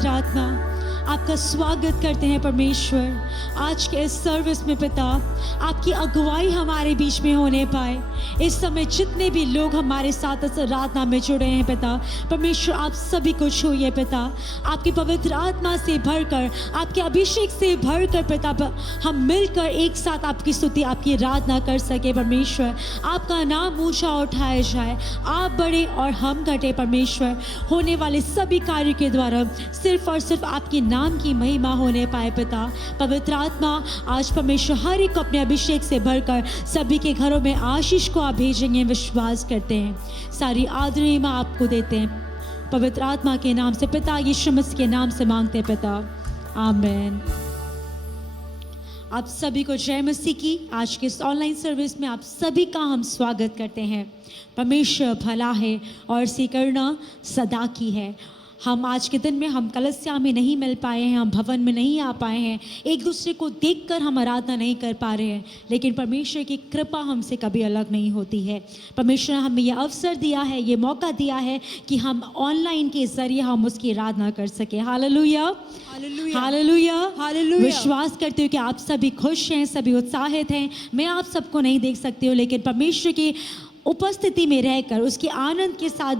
पवित्र आत्मा, आपका स्वागत करते हैं परमेश्वर। आज के इस सर्विस में पिता, आपकी अगुवाई हमारे बीच में होने पाए। इस समय जितने भी लोग हमारे साथ इस आराधना में जुड़े हैं पिता, परमेश्वर आप सभी को छूइए पिता। आपकी पवित्र आत्मा से भरकर, आपके अभिषेक से भरकर पिता, हम मिलकर एक साथ आपकी स्तुति, आपकी आराधना कर सके परमेश्वर। आपका नाम ऊंचा उठाया जाए, आप बड़े और हम घटे परमेश्वर। होने वाले सभी कार्यों के द्वारा सिर्फ और सिर्फ आपके नाम की महिमा होने पाए पिता। पवित्र आत्मा, आज परमेश्वर हर एक को अपने अभिषेक से भरकर सभी के घरों में आशीष को आप भेजेंगे, विश्वास करते हैं। सारी आदरणीय मां आपको देते हैं पवित्र आत्मा के नाम से पिता, यीशु मसीह के नाम से मांगते हैं पिता, आमीन। आप सभी को जय मसीह की। आज के इस ऑनलाइन सर्विस में आप सभी का हम स्वागत करते हैं। परमेश्वर भला है और उसकी करुणा सदा की है। हम आज के दिन में हम कलस्या में नहीं मिल पाए हैं, हम भवन में नहीं आ पाए हैं, एक दूसरे को देखकर हम आराधना नहीं कर पा रहे हैं, लेकिन परमेश्वर की कृपा हमसे कभी अलग नहीं होती है। परमेश्वर ने हमें यह अवसर दिया है, ये मौका दिया है कि हम ऑनलाइन के जरिए हम उसकी आराधना कर सके। Hallelujah, hallelujah, hallelujah. विश्वास करते हो कि आप सभी खुश हैं, सभी उत्साहित हैं। मैं आप सबको नहीं देख सकती हूँ, लेकिन परमेश्वर की उपस्थिति में रहकर, उसके आनंद के साथ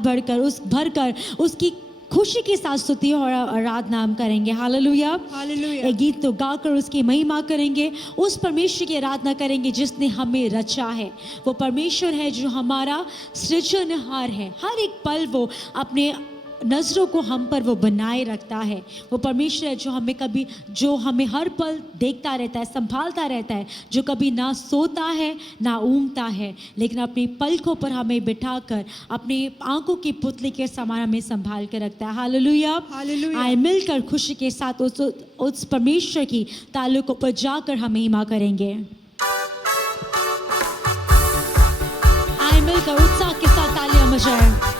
भरकर उसकी खुशी के साथ स्तुति और आराधना हम करेंगे। Hallelujah, hallelujah. एक गीत तो गाकर उसकी महिमा करेंगे, उस परमेश्वर की आराधना करेंगे जिसने हमें रचा है। वो परमेश्वर है जो हमारा सृजनहार है। हर एक पल वो अपने नज़रों को हम पर वो बनाए रखता है। वो परमेश्वर है जो हमें हर पल देखता रहता है, संभालता रहता है, जो कभी ना सोता है ना ऊँगता है, लेकिन अपनी पलकों पर हमें बिठाकर अपनी आंखों की पुतली के समान हमें संभाल कर रखता है। Hallelujah, hallelujah. आए मिलकर खुशी के साथ उस परमेश्वर की ताल्लुकों पर जाकर हम महिमा करेंगे। आए मिलकर उत्साह के साथ तालियां बजाएं।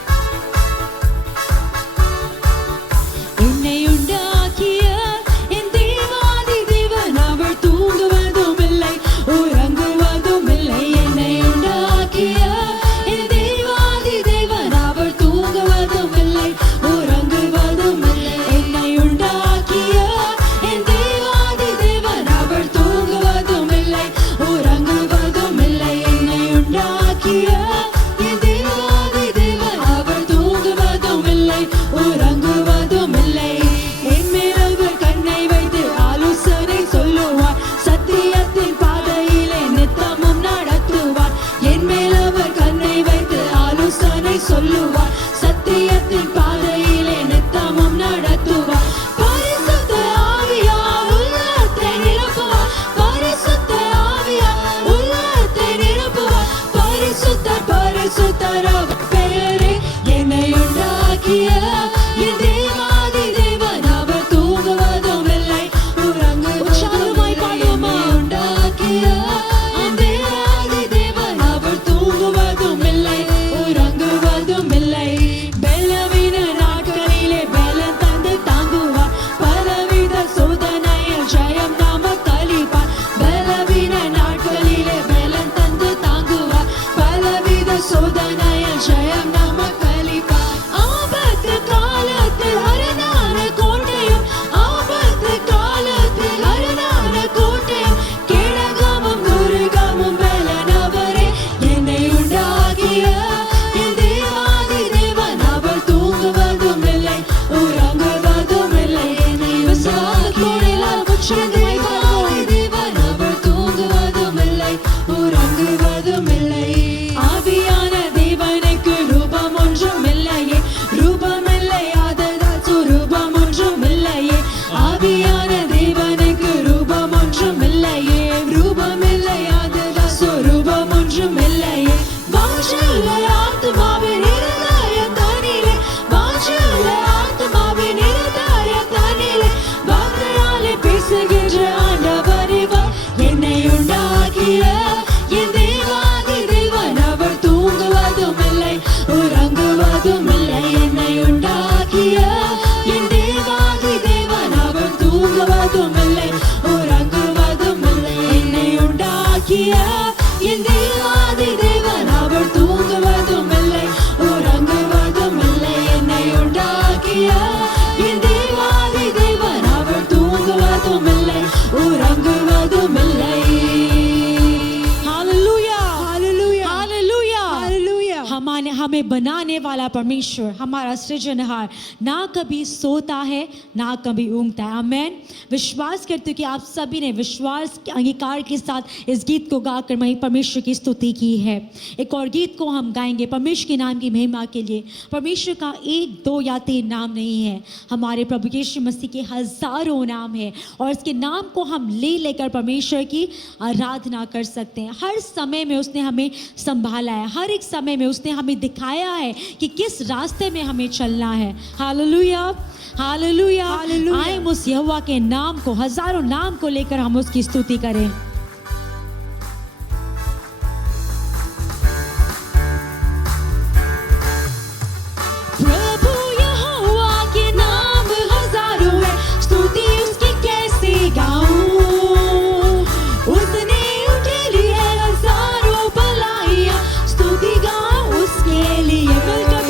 என் தேவாதி हमें बनाने वाला परमेश्वर, हमारा सृजनहार ना कभी सोता है ना कभी ऊँघता है। आमेन। विश्वास करते हो कि आप सभी ने विश्वास के अंगीकार के साथ इस गीत को गाकर वहीं परमेश्वर की स्तुति की है। एक और गीत को हम गाएंगे परमेश्वर के नाम की महिमा के लिए। परमेश्वर का 1, 2 या 3 नाम नहीं है, हमारे प्रभु यीशु मसीह के हजारों नाम है और इसके नाम को हम ले लेकर परमेश्वर की आराधना कर सकते हैं। हर समय में उसने हमें संभाला है, हर एक समय में उसने हमें दिखाया है कि किस रास्ते में हमें चलना है। Hallelujah, hallelujah. आए उस यहोवा के नाम को, हजारों नाम को लेकर हम उसकी स्तुति करें। प्रभु यहोवा के नाम हजारों है, स्तुति उसकी कैसे गाऊं। उसने उठेली है हजारों भलाइयां, स्तुति गाऊं उसके लिए। मिलकर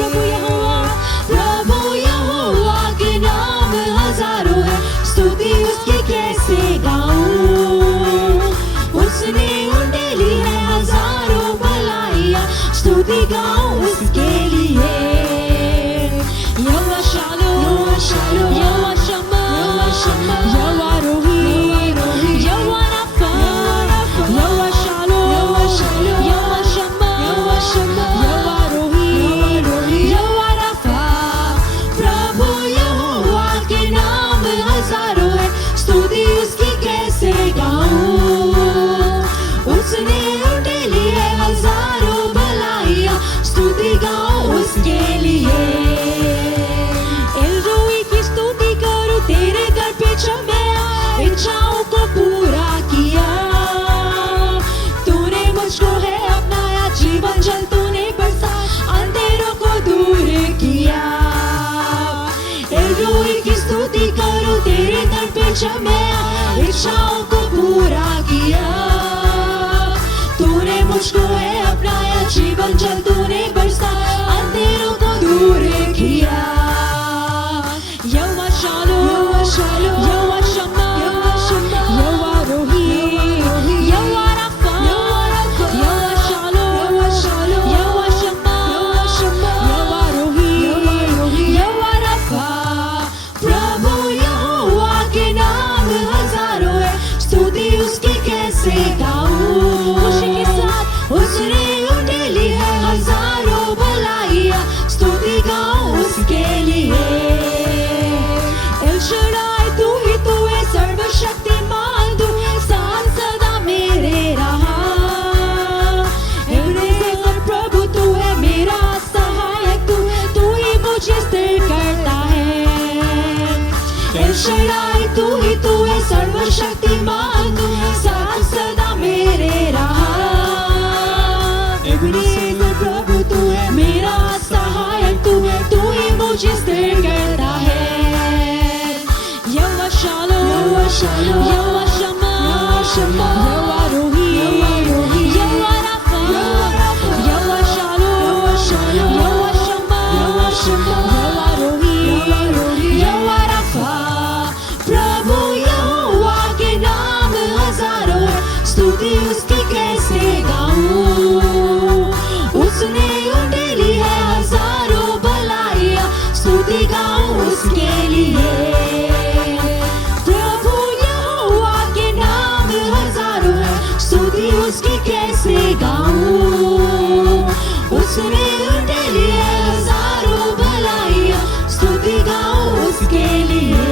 प्रभु यहोवा के नाम हजारों है, स्तुति उसकी कैसे गाऊं। उसने उठेली है हजारों भलाइयां, स्तुति गाऊं उसके लिए। यहोवा शालोम, यहोवा शम्मा, यहोवा रोही, यहोवा राफा, यहोवा शालोम, यहोवा शम्मा, यहोवा रोही, यहोवा राफा। प्रभु यहोवा के नाम हजारों है, स्तुति उसकी कैसे गाऊं। उसने उठेली है हजारों भलाइयां, स्तुति गाऊं उसके लिए। एलरोई की स्तुति करूं, तेरे घर पे मैं इच्छाओं को पूरा किया। तूने मुझको है अपनाया, जीवन जल तूने बरसा, अंधेरों को दूर किया। एलरोई की स्तुति करूं, तेरे घर पे मैं इच्छाओं को पूरा किया। तूने मुझको है अपनाया, जीवन जल तूने बरसा, अंधेरों को दूर किया। यहोवा शालोम, यहोवा शम्मा, यहोवा रोही, यहोवा राफा, यहोवा शालोम, यहोवा शम्मा, यहोवा रोही, यहोवा राफा। प्रभु यहोवा के नाम हजारों है, स्तुति उसकी कैसे गाऊं। खुशी के साथ उसने उठेली है हजारों भलाइयां, स्तुति गाऊं उसके लिए। एल शडाई तू ही तू है, सर्वशक्तिमान तू है, साथ सदा मेरे रहा। एब्रेज़र प्रभु तू है, मेरा सहायक तू ही मुझे स्थिर करता है। एल शडाई तू ही तू है, सर्वशक्तिमान तू है, साथ सदा मेरे रहा। एब्रेज़र प्रभु तू है, मेरा सहायक तू ही मुझे स्थिर करता है। यहोवा शालोम, यहोवा शम्मा, यहोवा रोही, यहोवा राफा, यहोवा शालोम, यहोवा शम्मा, यहोवा रोही, यहोवा राफा। प्रभु यहोवा के नाम हजारों है, स्तुति उसकी कैसे गाऊं। उसने उठेली है हजारों भलाइयां, स्तुति गाऊं उसके लिए। प्रभु यहोवा के नाम हजारों है, स्तुति उसकी कैसे गाऊं। उसने उठेली है हजारों भलाइयां, स्तुति गाऊं उसके लिए।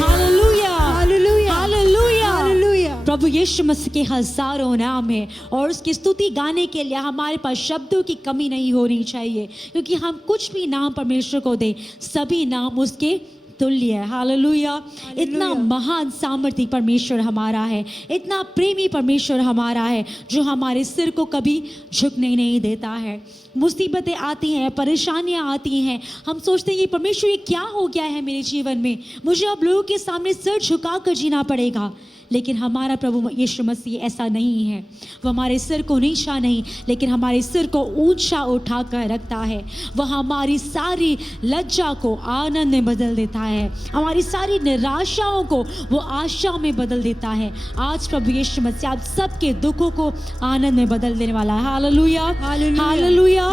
Hallelujah, hallelujah, hallelujah. प्रभु यीशु मसीह के हजारों नाम है और उसकी स्तुति गाने के लिए हमारे पास शब्दों की कमी नहीं होनी चाहिए, क्योंकि हम कुछ भी नाम परमेश्वर को दें, सभी नाम उसके तुल्य है। हालेलुया। इतना महान सामर्थी परमेश्वर हमारा है, इतना प्रेमी परमेश्वर हमारा है, जो हमारे सिर को कभी झुकने नहीं देता है। मुसीबतें आती हैं, परेशानियां आती हैं, हम सोचते हैं कि परमेश्वर ये क्या हो गया है मेरे जीवन में, मुझे अब लोगों के सामने सिर झुका कर जीना पड़ेगा। लेकिन हमारा प्रभु यीशु मसीह ऐसा नहीं है। वह हमारे सिर को नीचा नहीं, लेकिन हमारे सिर को ऊंचा उठा कर रखता है। वह हमारी सारी लज्जा को आनंद में बदल देता है, हमारी सारी निराशाओं को वो आशा में बदल देता है। आज प्रभु यीशु मसीह आप सबके दुखों को आनंद में बदल देने वाला है। Hallelujah, hallelujah.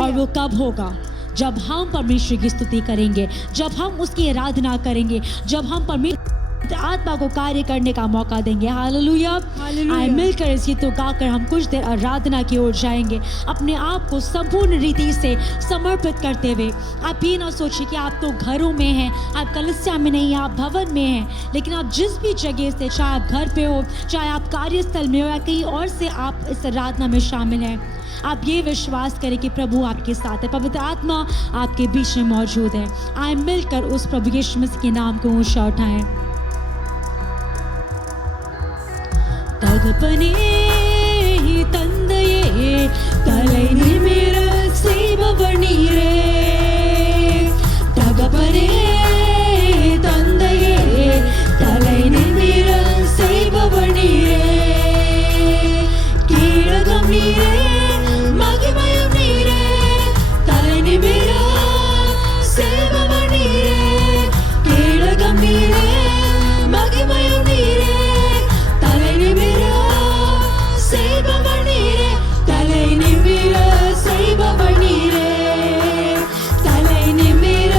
और वो कब होगा? जब हम परमेश्वर की स्तुति करेंगे, जब हम उसकी आराधना करेंगे, जब हम परमेश्वर आत्मा को कार्य करने का मौका देंगे। हालेलुया। आए मिलकर इस गीत को गाकर हम कुछ देर आराधना की ओर जाएंगे, अपने आप को संपूर्ण रीति से समर्पित करते हुए। आप ये ना सोचिए कि आप तो घरों में हैं, आप कलीसिया में नहीं, आप भवन में हैं, लेकिन आप जिस भी जगह से, चाहे आप घर पे हो, चाहे आप कार्यस्थल में हो या कहीं और से आप इस आराधना में शामिल हैं, आप ये विश्वास करें कि प्रभु आपके साथ है, पवित्र आत्मा आपके बीच में मौजूद है। आए मिलकर उस प्रभु यीशु मसीह के नाम को ऊंचा उठाएं। தகப்பனே தந்தையே தலை நிமிர செய்பவர் நீரே, தகப்பனே தந்தையே தலை நிமிர செய்பவர் நீரே, கீழகம் நீரே மகிமையும் நீரே, தலை நிமிர செய்பவர் நீரே, கீழகம் நீரே மகிமையும் நீரே, தலை நிமிர செய்பவர் நீரே, தலை நிமிர செய்பவர் நீரே, தலை நிமிர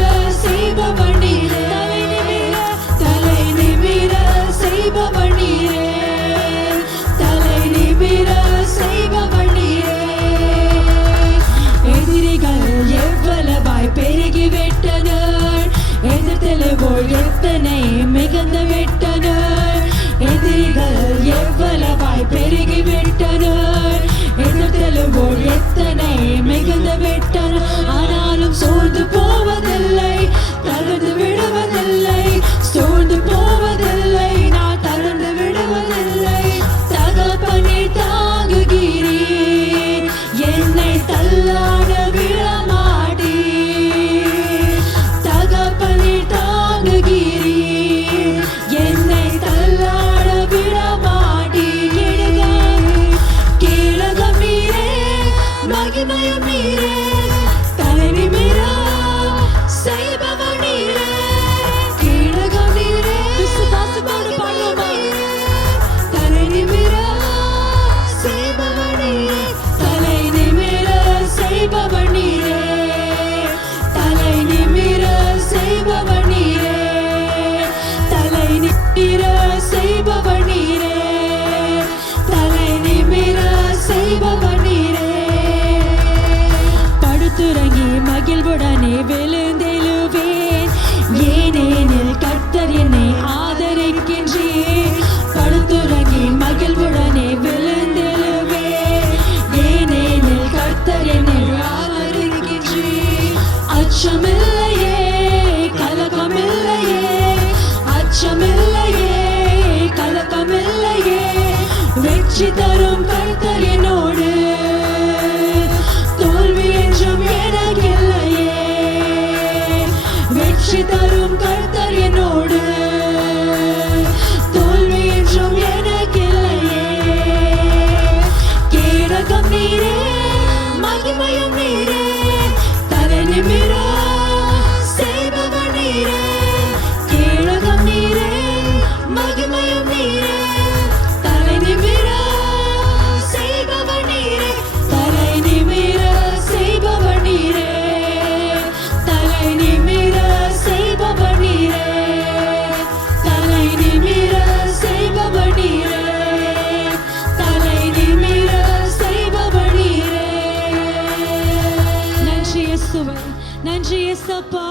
செய்பவர் நீரே, தலை நிமிர செய்பவர் நீரே, தலை நிமிர செய்பவர் நீரே. எதிரிகள் எவ்வளவாய் பெருகி விட்டனர், எதிர்த்தெழுவோர் எத்தனை மிகுந்து விட்டனர், எதிரிகள் எவ்வளவாய் பெருகி விட்டனர், எதிர்த்தெழுவோர் எத்தனை மிகுந்து விட்டனர். ஆனாலும் சோர்ந்து போவதில்லை, தளர்ந்து விடுவதில்லை, சோர்ந்து போவதில்லை, நான் தளர்ந்து விடுவதில்லை. தகப்பனே தாங்குகிறீர், என்னை தள்ளாட விடமாட்டீர். தகப்பனே தாங்குகிறீர், என்னை தள்ளாட விடமாட்டீர். கீழகம் நீரே மகிமையும் நீரே, தலை நிமிர செய்பவர் நீரே, கீழகம் நீரே விசுவாசத்தோடு பாடுவோமா, தலை நிமிர செய்பவர் நீரே, தலை நிமிர செய்பவர் நீரே, தலை நிமிர செய்பவர் நீரே, தலை நிமிர செய்பவர் நீரே, தலை நிமிர செய்பவர் நீரே. படுத்துறங்கி மகிழ்வுடனே விழுந்தெழுவேன், ஏனெனில் கர்த்தர் என்னை ஆதரிக்கின்றீர். படுத்துறங்கி மகிழ்வுடனே விழுந்தெழுவேன், ஏனெனில் கர்த்தர் என்னை ஆதரிக்கின்றீர். அச்சமில்லையே, கலக்கமில்லையே, அச்சமில்லையே, கலக்கமில்லையே, வெற்றி தரும் கர்த்தர் என்னோடு, தோல்வி என்றும் எனக்கில்லையே. வெற்றி தரும் கர்த்தர் என்னோடு, தோல்வி என்றும் எனக்கில்லையே. கீழகம் நீரே மகிமையும் நீரே, தலை நிமிர செய்பவர் நீரே, கீழகம் நீரே மகிமையும் நீரே, தலை நிமிர செய்பவர் நீரே, தலை நிமிர செய்பவர் நீரே, தலை நிமிர செய்பவர் நீரே, தலை நிமிர செய்பவர் நீரே, தலை நிமிர செய்பவர் நீரே. நன்றி இயேசுவே, நன்றி இயேசப்பா,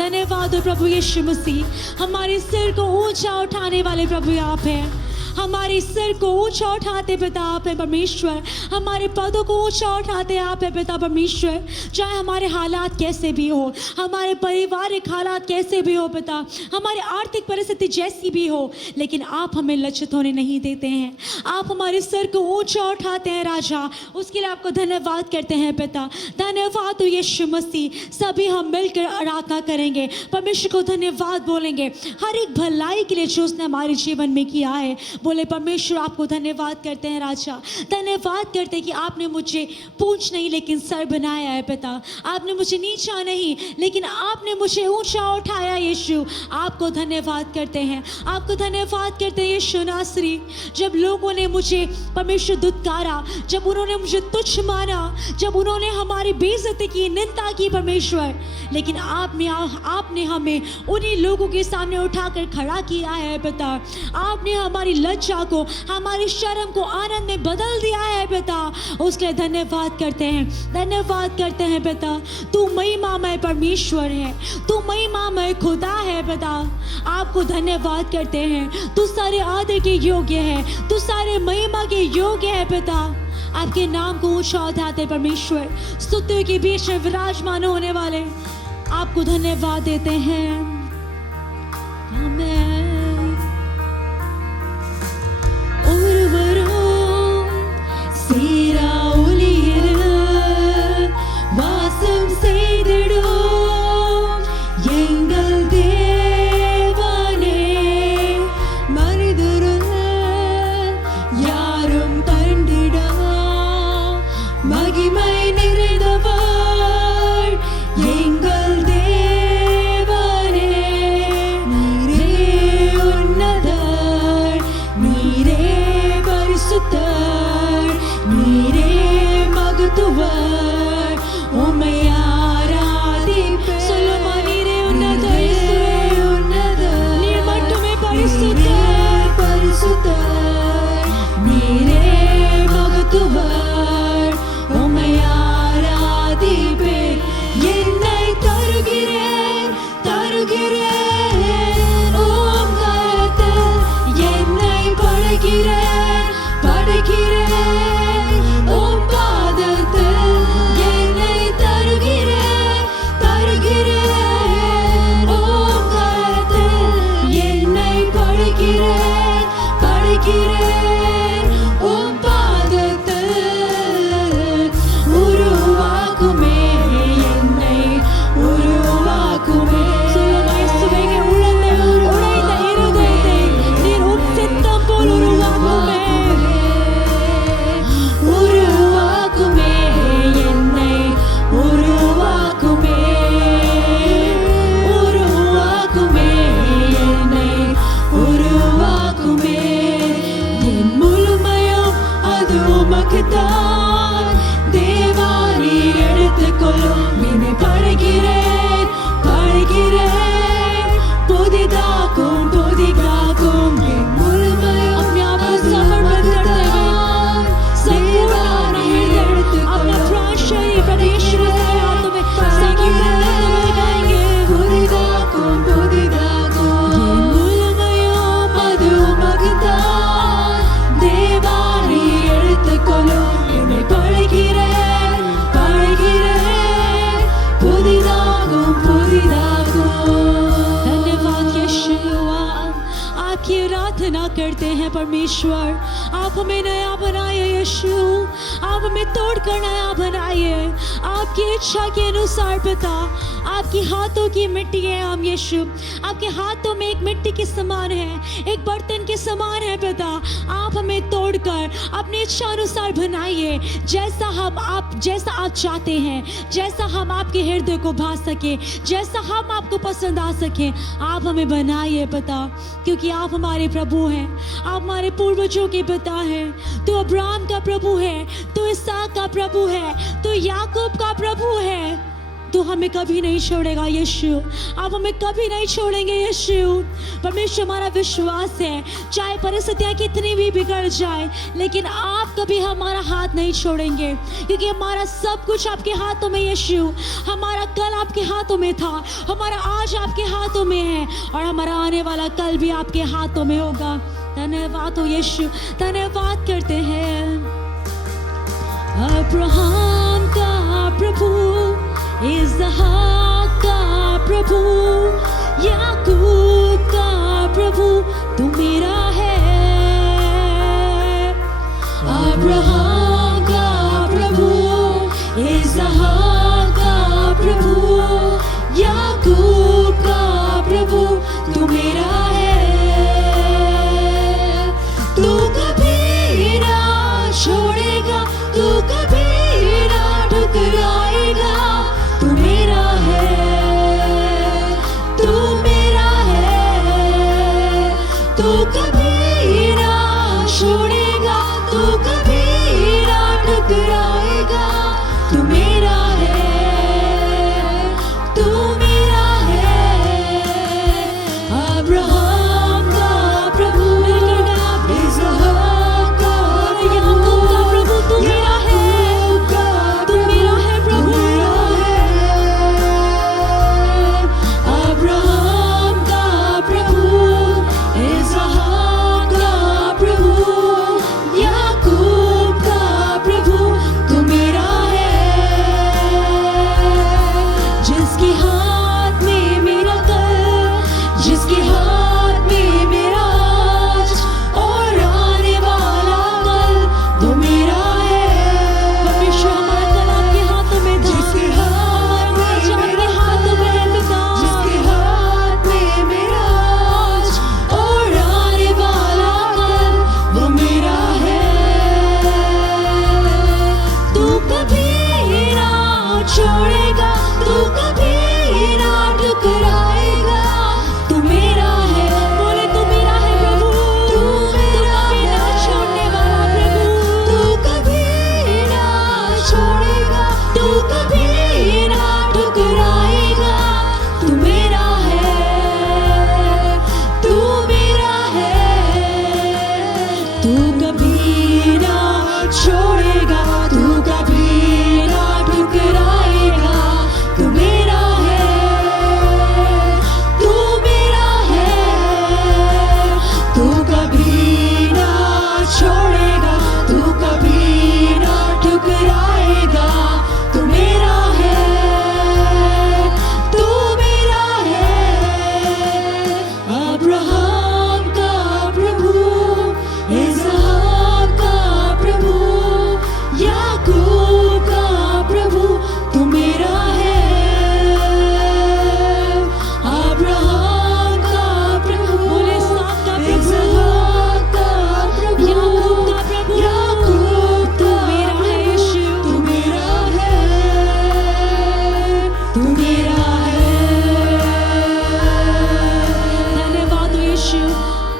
धन्यवाद हो प्रभु यीशु मसीह, हमारे सिर को ऊंचा उठाने वाले प्रभु आप हैं, हमारे सिर को ऊंचा उठाते पिता आप है परमेश्वर, हमारे पदों को ऊंचा उठाते आप है पिता परमेश्वर। चाहे हमारे हालात कैसे भी हो, हमारे पारिवारिक हालात कैसे भी हो पिता, हमारी आर्थिक परिस्थिति जैसी भी हो, लेकिन आप हमें लज्जित होने नहीं देते हैं। आप हमारे सिर को ऊंचा उठाते हैं राजा, उसके लिए आपको धन्यवाद करते हैं पिता। धन्यवाद हो यीशु मसीह। सभी हम मिलकर आराधना करेंगे, परमेश्वर को धन्यवाद बोलेंगे हर एक भलाई के लिए जो उसने हमारे जीवन में किया है। बोले परमेश्वर आपको धन्यवाद करते हैं राजा, धन्यवाद करते हैं कि आपने मुझे पूंछ नहीं लेकिन सर बनाया है पिता, आपने मुझे नीचा नहीं लेकिन आपने मुझे ऊंचा उठाया यीशु। आपको धन्यवाद करते हैं, आपको धन्यवाद करते हैं यीशु नासरी। जब लोगों ने मुझे परमेश्वर दुत्कारा, जब उन्होंने मुझे तुच्छ माना, जब उन्होंने हमारी बेइज्जती की, निंदा की परमेश्वर, लेकिन आपने हमें उन्हीं लोगों के सामने उठाकर खड़ा किया है पिता। आपने हमारी लज्जा को, हमारी शर्म को आनंद में बदल दिया है पिता। उसके लिए धन्यवाद करते हैं, धन्यवाद करते हैं पिता। तू महिमामय परमेश्वर है, तू महिमामय खुदा है पिता। आपको धन्यवाद करते हैं, तू सारे आदर के योग्य है, तू सारे महिमा के योग्य है पिता। आपके नाम को ऊंचा उठाते परमेश्वर, स्तुतियों के बीच में विराजमान होने वाले आपको धन्यवाद देते हैं। आमेन। ஒருவரும் சீராவுலிய வாசம் செய்திடும் எங்கள் தேவனே, மனிதருள் யாரும் கண்டிடா மகிமை நிறைந்தவர் எங்கள் தேவனே। நீரே உன்னதர், நீரே பரிசுத்தர், நீரே மகத்துவர், உம்மை ஆராதிப்பேன்। சொல்லுமா, நீரே உன்னதர், நீர் மட்டுமே பரிசுத்தர், பரிசுத்தர், நீரே மகத்துவர், உம்மை ஆராதிப்பேன்। என்னை தருகிறேன், தருகிறேன் உம் கரத்தில், என்னை படைக்கிறேன், படைக்கிறேன் உம் பாதத்தில், என்னை தருகிறேன், தருகிறேன் உம் கரத்தில், என்னை படைக்கிறேன், படைக்கிறேன் உம் பாதத்தில்। உருவாக்குமே என்னை, உருவாக்குமே। சொல்லுங்க இயேசுவே, உடைந்த இருதயத்தை நீர் உம் சித்தம் போல் உருவாக்குமே, உருவாக்குமே என்னை, உருவாக்குமே, உருவாக்குமே என்னை, உருவாக்குமே। என் முழுமையும் அது உமக்குத்தான் தேவா, நீர் எடுத்துக்கொள்ளும்। என்னை படைக்கிறேன், படைக்கிறேன், புதிதாக்கும், புதிதாக்கும்। என் முழுமையும் अपने आप को समर्पित करते हुए संपूर्ण अपना प्राण शरीर परमेश्वर के हाथों में समर्पित करते हुए गाएंगे। புதிதாக்கும், புதிதாக்கும்। என் முழுமையும் அது உமக்குத்தான் தேவா, நீர் எடுத்துக்கொள்ளும்। என்னை படைக்கிறேன், படைக்கிறேன், புதிதாக்கும், புதிதாக்கும்। धन्यवाद यहोवा, आपकी आराधना करते हैं परमेश्वर। आप हमें नया बनाइए यीशु, आप हमें तोड़कर नया बनाइए आपकी इच्छा के अनुसार पिता। आपके हाथों की मिट्टी है हम यीशु, आपके हाथों में एक मिट्टी के समान है, एक बर्तन के समान है पिता। आप हमें तोड़कर अपनी इच्छा अनुसार बनाइए, जैसा आप चाहते हैं, जैसा हम आपके हृदय को भा सके, जैसा हम आपको पसंद आ सके। आप हमें बनाइए पिता, क्योंकि आप हमारे प्रभु हैं, आप हमारे पूर्वजों के पिता हैं। तो अब्राहम का प्रभु है, तो इसहाक का प्रभु है, तो याकूब का प्रभु है। तो हमें कभी नहीं छोड़ेगा यीशु, आप हमें कभी नहीं छोड़ेंगे यीशु। परमेश्वर हमारा विश्वास है, चाहे परिस्थितियाँ कितनी भी बिगड़ जाए, लेकिन आप कभी हमारा हाथ नहीं छोड़ेंगे, क्योंकि हमारा सब कुछ आपके हाथों में यीशु। हमारा कल आपके हाथों में था, हमारा आज आपके हाथों में है, और हमारा आने वाला कल भी आपके हाथों में होगा। धन्यवाद हो यीशु, धन्यवाद करते हैं। अब्राहम का प्रभु, इसहाक का प्रभु, याकूब का प्रभु तू मेरा है। अब्राहम का प्रभु, इसहाक का प्रभु, याकूब का प्रभु तू मेरा है। तू कभी ना छोड़ेगा, तू कभी ना ठुकराएगा, तू मेरा है, तू मेरा है। तू कभी ना छोड़ेगा, तू कभी ना ठुकराएगा, तू मेरा है, तू मेरा है। अब्राहम का प्रभु, इसहाक का याकूब का प्रभु तू मेरा है, तू मेरा है प्रभु। अब्राहम का प्रभु, इसहाक का प्रभु, याकूब का प्रभु तू मेरा है। जिसके हाथ में मेरा कल, जिसके हाथ में मेरा आज और आने वाला कल वो मेरा है। परमेश्वर हमारा कल आपके हाथों में था, जिसके हाथ में आज आपके हाथों में है पिता, जिसके हाथ में मेरा आज और आने वाला कल वो मेरा है। तू कभी ना छोड़ेगा, तू कभी ना ठुकराएगा, तू मेरा है। बोले तू मेरा है प्रभु, तू कभी ना छोड़ने वाला प्रभु, तू कभी ना छोड़ेगा, तू कभी ना ठुकराएगा, तू मेरा है, तू मेरा है। तू कभी ना छोड़ेगा, तू कभी ना ठुकराएगा, तू मेरा है, तू मेरा है। तू कभी ना छोड़ेगा, तू कभी ना ठुकराएगा, तू मेरा है, तू मेरा है। अब्राहम का प्रभु, इसहाक का प्रभु, याकूब का प्रभु तू मेरा है। अब्राहम का प्रभु, बोले इसहाक का प्रभु, याकूब का प्रभु, याकूब तू मेरा है यीशु, तू मेरा है, तू मेरा है। धन्यवाद हो यीशु,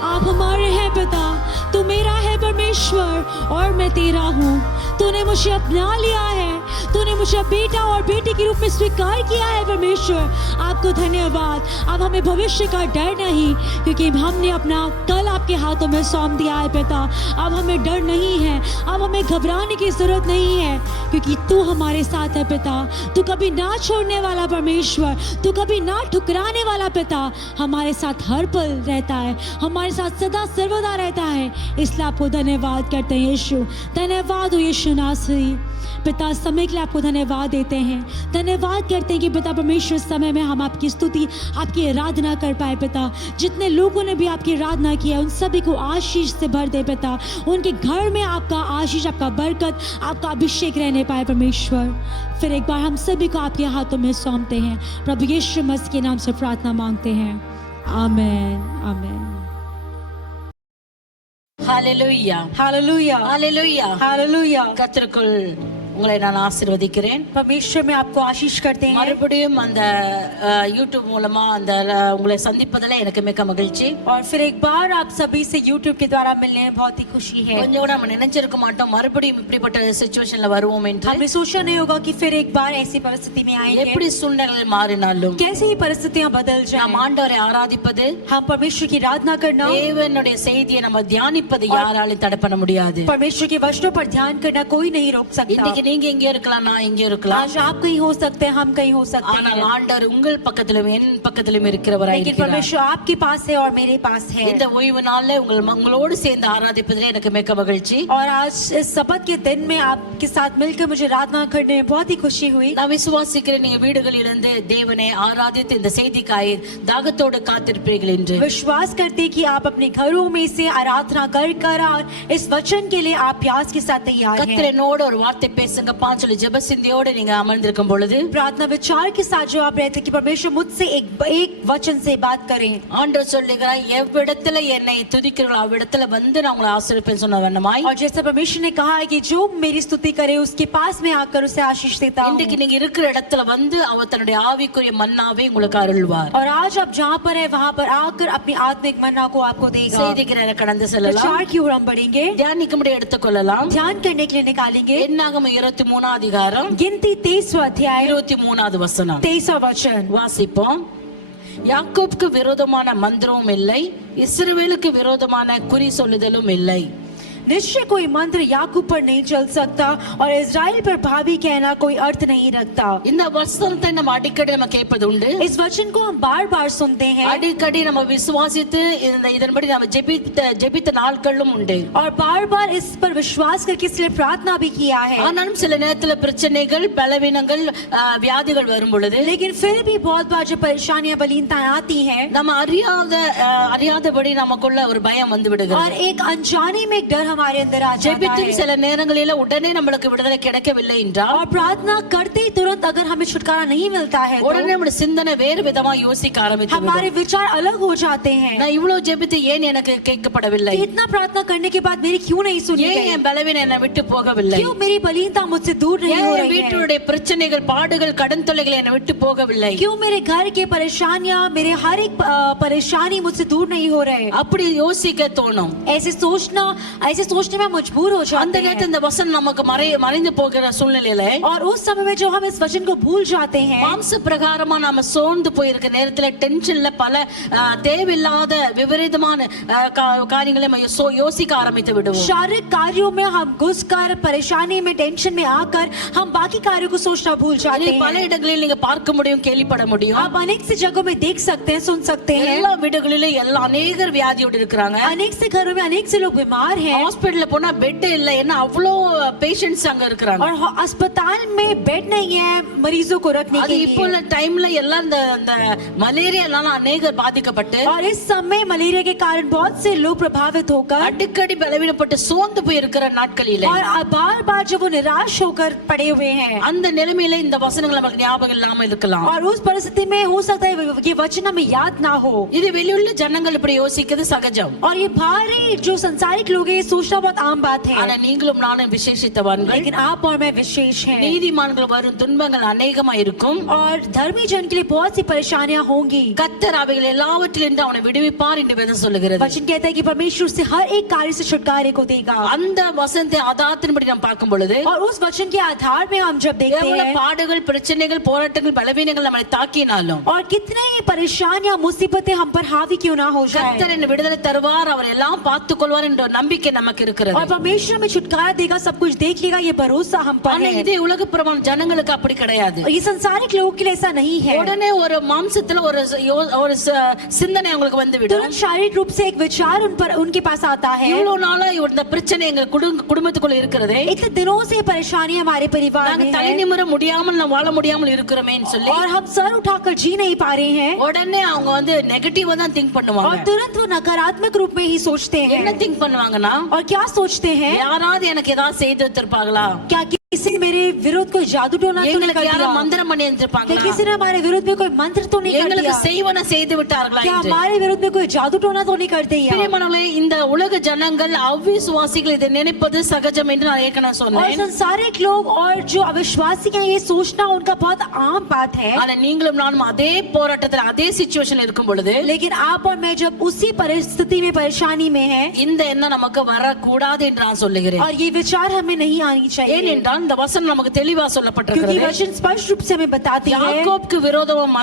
आप हमारे हैं पिता, तू मेरा है परमेश्वर और मैं तेरा हूँ। तूने मुझे अपना लिया है, तूने मुझे बेटा और बेटी के रूप में स्वीकार किया है परमेश्वर। आपको धन्यवाद। अब हमें भविष्य का डर नहीं, क्योंकि हमने अपना कल आपके हाथों में सौंप दिया है पिता। अब हमें डर नहीं है, अब हमें घबराने की जरूरत नहीं है, क्योंकि तू हमारे साथ है पिता। तू कभी ना छोड़ने वाला परमेश्वर, तू कभी ना ठुकराने वाला पिता हमारे साथ हर पल रहता है, हमारे साथ सदा सर्वदा रहता है। इसलिए आपको धन्यवाद करते हैं यीशु। धन्यवाद हो यीशु नासरी। पिता समय के लिए आपको धन्यवाद देते हैं, धन्यवाद करते हैं कि पिता परमेश्वर समय में हम आपकी स्तुति, आपकी आराधना कर पाए पिता। जितने लोगों ने भी आपकी आराधना किया उन सभी को आशीष से भर दे पिता। उनके घर में आपका आशीष, आपका बरकत, आपका अभिषेक रहने पाए परमेश्वर। फिर एक बार हम सभी को आपके हाथों में सौंपते हैं, प्रभु यीशु मसीह के नाम से प्रार्थना मांगते हैं, आमीन आमीन। ஹalleluya हालेलुया ஹalleluya हालेलुया। கர்த்தருக்குள் உங்களை நான் ஆசீர்வதிக்கிறேன். परमेश्वर में आपको आशीष करते हैं। மறுபடியும் அந்த யூடியூப் மூலமா அந்த உங்களை சந்திப்பதில் எனக்கு மிக்க மகிழ்ச்சி. और फिर एक बार आप सभी से YouTube के द्वारा मिलने में बहुत ही खुशी है। கொஞ்சம் கூட நம்ம நினைச்சிருக்க மாட்டோம் மறுபடியும் இப்படிப்பட்ட सिचुएशनல வருவோம் என்று. हमने सोचा नहीं होगा कि फिर एक बार ऐसी परिस्थिति में आएंगे। எப்படி சூழ்நிலைகள் மாறினாலும் कैसे ही परिस्थितियां बदल जाएं, நாம் ஆண்டவரை ஆராதிப்பது, हम परमेश्वर की आराधना करना, தேவனுடைய செய்தியை நம்ம தியானிப்பது யாராலும் தடை பண்ண முடியாது. परमेश्वर के वचनों पर ध्यान करना कोई नहीं रोक सकता। இன்னைக்கு நீங்க இங்க இருக்கலாம், நான் இங்க இருக்கலாம். आज आप कहीं हो सकते हैं, हम कहीं हो सकते ஆனால் हैं, ஆண்டவர் உங்கள் பக்கத்திலும் என் பக்கத்திலும் இருக்கிறவராய் लेकिन இருக்கிறார். परमेश्वर आपके पास है और मेरे पास है। இந்த ஓய்வு நாள்ல உங்களோடு சேர்ந்து ஆராதிப்பதிலே எனக்கு மிக்க மகிழ்ச்சி. और आज इस शपथ के दिन में आपके साथ मिलकर मुझे आराधना करने में बहुत ही खुशी हुई। நான் விசுவாசிக்கிறேன் நீங்க வீடுகளிலிருந்து தேவனை ஆராதித்து இந்த செய்திக்காய் தாகத்தோடு காத்திருப்பீர்கள் என்று. विश्वास करते कि आप अपने घरों में से आराधना कर कर और इस वचन के लिए आप प्यास के साथ तैयार हैं। கர்த்தர் என்னோடு ஒரு வார்த்தை பேசுங்க பாஞ்சலி ஜெப சிந்தியோடு நீங்க அமர்ந்திருக்கும் பொழுது प्रार्थना विचार के साथ जो आप रहते कि परमेश्वर मुझसे एक वचन से बात करें। ஆண்டவர் சொல்லுகிறார் எவ்விடத்துல என்னை துதிக்கிறீர்களோ அவ்விடத்துல வந்து நான் உங்களை ஆசீர்வதிப்பேன் சொன்ன வண்ணமாய் और जैसे परमेश्वर ने कहा है कि जो मेरी स्तुति करे उसके पास में आकर उसे आशीष देता हूं। இன்றைக்கு நீங்க இருக்கிற இடத்துல வந்து அவர் தன்னுடைய ஆவிக்குரிய மன்னாவை உங்களுக்கு அருள்வார். और आज आप जहां पर है वहां पर आकर अपनी आत्मिक मन्ना को आपको देगा। செய்திக்கிற கடந்து செல்லலாம். विचार की ओर हम बढ़ेंगे, தியானிக்க முடிய எடுத்துக்கொள்ளலாம். ध्यान करने के लिए निकालेंगे என்னாகமம் 23 அதிகாரம் गिनती 23वां अध्याय 23வது வசனம் 23वां वचन। வாசிப்போம். யாக்கோபுக்கு விரோதமான மந்திரமும் இல்லை, இஸ்ரவேலுக்கு விரோதமான குறி சொல்லுதலும் இல்லை. निश्चय कोई मंत्र याकूब पर नहीं चल सकता और इज़राइल पर भावी कहना कोई अर्थ नहीं रखता। இந்த வசனத்தை நம்ம அடிக்கடி நம்ம கேட்பது உண்டு. इस वचन को हम बार बार सुनते हैं அடிக்கடி நம்ம விசுவாசித்து இதன்படி நம்ம ஜெபித்த நாட்களும் உண்டு. और बार बार इस पर विश्वास करके इसलिए प्रार्थना भी किया है। ஆனாலும் சில நேரத்துல பிரச்சனைகள் பலவீனங்கள் வியாதிகள் வரும் பொழுது लेकिन फिर भी बहुत बार जब परेशानियां बलीनताएं आती हैं நம்ம அறியாதபடி நமக்குள்ள ஒரு பயம் வந்து விடுகிறது. और एक अनजाने में एक डर हमारे अंदर आ जाता ஜெபித்தும் है சில நேரங்களில உடனே நம்மளுக்கு விடுதலை கிடைக்கவில்லை என்றால் और प्रार्थना करते ही तुरंत अगर हमें छुटकारा नहीं मिलता है तो உடனே நம்ம சிந்தனை வேறு விதமா யோசிக்க ஆரம்பித்து हमारे विचार अलग हो जाते हैं। நான் இவ்வளவு ஜெபித்து ஏன் எனக்கு கேட்கப்படவில்லை, कि इतना प्रार्थना करने के बाद मेरी क्यों नहीं सुनी ஏன் गई, என் பலவீனம் என்னை விட்டு போகவில்லை, क्यों मेरी बलीनता मुझसे दूर नहीं हो ஏன் रही है, வீட்டுடைய பிரச்சனைகள் பாடுகள் கடன் தொல்லைகள் என்னை விட்டு போகவில்லை, क्यों मेरे घर के परेशानियां मेरे हर एक परेशानी मुझसे दूर नहीं हो रहे। அப்படி யோசிக்க தோணும். ऐसे सोचने में मजबूर हो அந்த जाते நேரத்துல हैं இந்த வசனம் நமக்கு மறைந்து போகிற சூழ்நிலையில और उस समय में जो हम इस वचन को भूल जाते हैं மாம்ச பிரகாரமா நாம சோர்ந்து போயிருக்க நேரத்துல டென்ஷன்ல பல தேவையில்லாத விபரீதமான காரியங்களை நம்ம யோசிக்க ஆரம்பித்து விடுவோம். शारीरिक कार्यों में हम घुसकर परेशानी में टेंशन में आकर हम बाकी कार्यों को सोचना भूल जाते பல हैं। இடங்களில் நீங்க பார்க்க முடியும், கேள்விப்பட முடியும். आप अनेक सी जगहों में देख सकते हैं, सुन सकते हैं, எல்லா வீடுகளிலும் அநேகர் வியாதியோடு இருக்கிறாங்க. अनेक से घरों में अनेक से लोग बीमार हैं ஹாஸ்பிடல்ல போனா பெட் இல்ல, ஏன்னா அவ்வளோ பேஷண்ட்ஸ் அங்க இருக்கிறாங்க. और अस्पताल में बेड नहीं है मरीजों को रखने அது के இப்போ लिए। டைம்ல எல்லாம் இந்த மலேரியானால அநேகர் பாதிக்கப்பட்டு और इस समय मलेरिया के कारण बहुत से लोग प्रभावित होकर அடிக்கடி பலவீனப்பட்டு சோர்ந்து போய் இருக்கிற நாட்களிலே और बार बार जब वो निराश होकर पड़े हुए हैं அந்த நிலைமையில இந்த வசனங்கள் நமக்கு ஞாபகம் இல்லாம இருக்கலாம். और उस परिस्थिति में हो सकता है ये वचन हमें याद ना हो। இது வெளியுள்ள ஜனங்கள் இப்படி யோசிக்கிறது சகஜம். और ये बाहरी जो संसारिक लोग हैं ये सोचना बहुत आम बात है, ஆனா நீங்களும் நானும் விசேஷித்தவான்கள். लेकिन आप और मैं विशेष हैं। நீதிமான்கள் வரும் துன்பங்கள் அநேகமா இருக்கும். और धर्मी जन के लिए बहुत सी परेशानियां होंगी। கர்த்தர் அவைகள் எல்லாவற்றிலிருந்து அவனை விடுவிப்பார் என்று வேதம் சொல்லுகிறது. वचन कहता है कि परमेश्वर से हर एक कार्य से छुटकारे को देगा। அந்த வசனத்தை ஆதாரத்தின்படி நாம் பார்க்கும் பொழுது और उस वचन के आधार में हम जब देखते எவ்வளவு हैं பாடுகள் பிரச்சனைகள் போராட்டங்கள் பலவீனங்கள் நம்மளை தாக்கினாலும் और कितने ही परेशानियां मुसीबतें हम पर हावी क्यों ना हो जाए, கர்த்தர் என்னை விடுதலை தருவார், அவர் எல்லாம் பார்த்துக் கொள்வார் என்ற நம்பிக்கை நமக்கு இருக்கிறது. और परमेश्वर हमें छुटकारा देगा, सब कुछ देख लेगा, ये भरोसा हम पर ஆனா है। இதே உலக பிரமாண ஜனங்களுக்கு அப்படி கிடையாது. और ये संसारिक लोगों के लिए ऐसा नहीं है। உடனே ஒரு மாம்சத்துல ஒரு சிந்தனை அவங்களுக்கு வந்து விடும். तुरंत शारीरिक रूप से एक विचार उनके पास आता है, இவ்வளவு நாளா இந்த பிரச்சனை எங்க குடும்பத்துக்குள்ள இருக்கிறதே, इतने दिनों से परेशानी हमारे परिवार நாங்க में தலை है நிமிர முடியாமல் நாம் வாழ முடியாமல் இருக்கிறோமேன்னு சொல்லி और हम सर उठाकर जी नहीं पा रहे हैं, உடனே அவங்க வந்து நெகட்டிவா தான் திங்க் और பண்ணுவாங்க. तुरंत वो नकारात्मक रूप में ही सोचते என்ன हैं। திங்க் பண்ணுவாங்கன்னா, और क्या सोचते हैं, யாராவது எனக்கு ஏதாவது செய்து வச்சிருப்பாங்களா, क्या किसी ने मेरे विरुद्ध कोई जादू टोना तो नहीं எங்களுக்கு कर யாரோ दिया, மந்திரம் பண்ணி क्या வச்சிருப்பாங்களா, किसी ने हमारे विरुद्ध में कोई मंत्र तो नहीं कर எங்களுக்கு दिया, செய்வன செய்து விட்டார்களா क्या என்று. हमारे विरुद्ध में कोई जादू टोना तो नहीं कर दिया। பிரியமானவர்களே, இந்த உலக ஜனங்கள் அவிசுவாசிகள் இதை நினைப்பது சகஜம் என்று நான் ஏற்கனவே और சொன்னேன். संसारिक लोग और जो अविश्वासी हैं ये सोचना उनका बहुत आम बात है। ஆனா நீங்களும் நானும் அதே போராட்டத்துல அதே சிச்சுவேஷன் இருக்கும் பொழுது लेकिन आप और मैं जब उसी परिस्थिति में परेशानी में हैं இந்த எண்ணம் நமக்கு வரக்கூடாது என்று நான் சொல்லுகிறேன். और ये विचार हमें नहीं आनी चाहिए, ஏனென்றால் இந்த வசனம் நமக்கு தெளிவா क्योंकि சொல்லப்பட்டிருக்கிறது. वचन स्पष्ट रूप से हमें बताती है யாக்கோபுக்கு விரோதமும்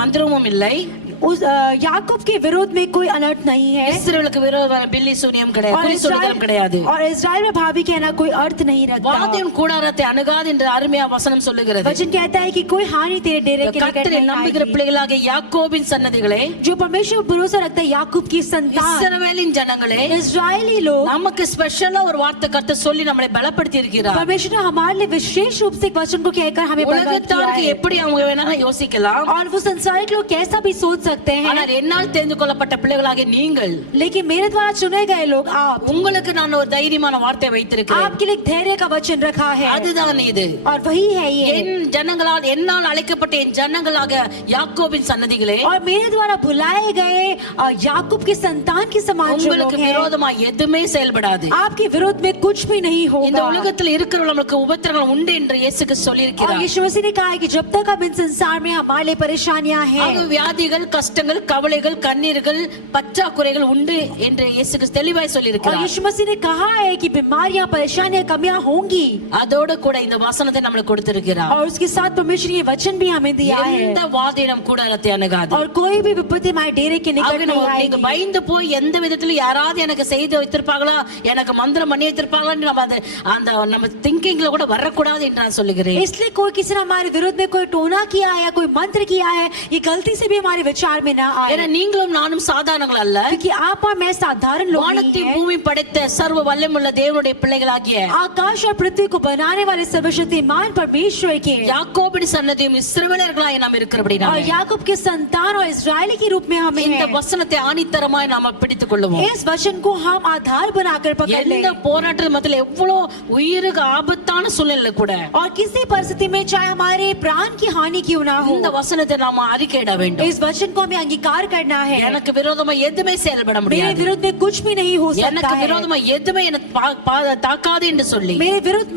மந்திரமும் இல்லை, उस याकूब के विरोध में कोई अनर्थ नहीं है இஸ்ரவேலுக்கு விரோதமான பில்லி சூனியம் கிடையாது, குறி சொல்லுதலும் கிடையாது. और इस्राएल में भावी कहना कोई अर्थ नहीं रखता। வாதையின் கூடாரத்தை அணுகாது என்று அருமையா வசனம் சொல்லுகிறது. वचन कहता है कि कोई हानि तेरे डेरे के निकट கர்த்தரை नहीं நம்புகிற आएगी। பிள்ளைகளாகிய யாக்கோபின் சன்னதிகளே, जो परमेश्वर पर भरोसा रखता है याकूब की संतान, இஸ்ரவேலின் ஜனங்களே, इस्राएली लोग, நமக்கு ஸ்பெஷலா ஒரு வார்த்தை கர்த்தர் சொல்லி நம்மளை பலப்படுத்தி இருக்கிறார். परमेश्वर ने हमारे लिए विशेष रूप से एक वचन को कहकर हमें बलवंत किया உலகத்தாருக்கு है। எப்படி அவங்க வேணாலும் யோசிக்கலாம், और वो संसारिक लोग कैसा भी सोच सकते हैं, ஆனால் என்னால் தெரிந்து கொள்ளப்பட்ட பிள்ளைகளாகிய நீங்கள், लेकिन मेरे द्वारा चुने गए लोग आप, உங்களுக்கு நான் ஒரு தைரியமான வார்த்தை வைத்திருக்கிறேன். आपके लिए धैर्य का वचन रखा है, அதுதான் இது. और वही है ये। என் ஜனங்களால் என்னால் அழைக்கப்பட்ட என் ஜனங்களாக யாக்கோபின் சன்னதிகளே, और मेरे द्वारा बुलाए गए याकूब के संतान के समान जो लोग உங்களுக்கு हैं, விரோதமா எதுவுமே செயல்படாது. आपके विरोध में कुछ भी नहीं இந்த होगा। உலகத்தில் இருக்கிறவங்களுக்கு உபத்திரங்கள் உண்டு என்று இயேசுக்கு और சொல்லியிருக்கிறார். यीशु मसीह ने कहा है कि जब तक अब इन संसार में हमारे लिए परेशानियां அது हैं, வியாதிகள், கஷ்டங்கள், கவலைகள், கண்ணீர்கள், பற்றாக்குறைகள் உண்டு என்று இயேசுக்கு தெளிவாய் और சொல்லியிருக்கிறார். यीशु मसीह ने कहा है कि बीमारियां, परेशानियां, कमियां होंगी, அதோடு கூட இந்த வசனத்தை நம்மளுக்கு கொடுத்திருக்கிறார். और उसके साथ परमेश्वर ने ये वचन भी हमें दिया है, எந்த வாதையிடம் கூடாரத்தை அணுகாது. और कोई भी विपत्ति हमारे डेरे के निकट नहीं நீங்க आएगी। பயந்து போய் எந்த விதத்திலும் யாராவது எனக்கு செய்து வைத்திருப்பாங்களா, எனக்கு மந்திரம் பண்ணி வைத்திருப்பாங்களான்னு நம்ம அந்த நம்ம திங்கிங்ல கூட வரக்கூடாது என்று நான் சொல்லுகிறேன். इसलिए कोई किसी ने हमारे विरोध में कोई टोना किया है, कोई मंत्र किया है, ये गलती से भी हमारे विचार में ना आए, ஏன்னா நீங்களும் நானும் சாதாரணங்கள் அல்ல. क्योंकि आप और मैं साधारण लोग नहीं வானத்தையும் हैं। பூமி படைத்த சர்வ வல்லமையுள்ள தேவனுடைய பிள்ளைகளாகிய आकाश और पृथ्वी को बनाने वाले सर्वशक्तिमान परमेश्वर के யாக்கோபின் சன்னதியும் இஸ்ரவேலர்களாய் நாம் இருக்கிறபடினா और याकूब के संतान और इस्राएली के रूप में हमें இந்த हैं। வசனத்தை ஆணித்தரமாய் நாம பிடித்துக் கொள்ளுவோம். इस वचन को हम आधार बनाकर पकड़ लें, எந்த போராட்ட மத்தியில எவ்வளவு உயிருக்கு ஆபத்தான சூழ்நிலை கூட और किसी परिस्थिति में चाहे हमारे प्राण की हानि क्यों ना हो, இந்த வசனத்தை நாம அறிக்கையிட வேண்டும். इस वचन को हमें अंगीकार करना है। எனக்கு விரோதமா எதுவுமே செயல்பட मेरे முடியாது, विरुद्ध में कुछ भी नहीं हो सकता எனக்கு है, விரோதமா எதுவுமே எனக்கு தாக்காது என்று சொல்லி मेरे विरुद्ध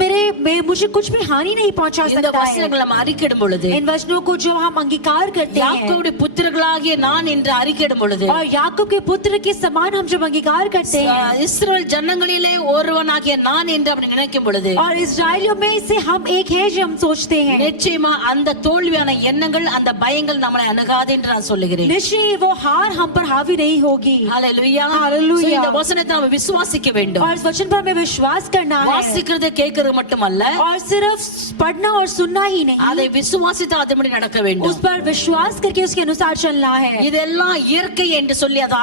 मुझे कुछ भी हानि नहीं पहुंचा இந்த सकता है। வசனங்களை நம்ம அறிக்கையிடும் பொழுது, इन वचनों को जो हम अंगीकार करते हैं, யாக்கோபுடைய புத்திரர்களாகிய நான் என்று அறிக்கையிடும் பொழுது, और याकूब के पुत्र के समान हम जब अंगीकार करते हैं, இஸ்ரவேல் ஜனங்களிலே ஒருவனாகிய நான் என்று அப்படி நினைக்கும் பொழுது, और इस्राएलियों में से हम एक है जो हम सोचते हैं, நிச்சயமா அந்த தோல்வியான எண்ணங்கள், அந்த பயங்கள் நம்மளை அணுகாது என்று நான் சொல்லுகிறேன். निश्चय वो हार हम पर हावी नहीं होगी। ஹல்லேலூயா. ஹல்லேலூயா. இந்த வசனத்தை நாம விசுவாசிக்க வேண்டும். और इस वचन पर हमें विश्वास करना है, வாசிக்கிறது கேட்கிறது மட்டுமல்ல, और सिर्फ पढ़ना और सुनना ही नहीं, அதை விசுவாசித்து அதன்படி நடக்க வேண்டும். उस पर विश्वास करके उसके अनुसार चलना है। இதெல்லாம் இயற்கை என்று சொல்லி அதை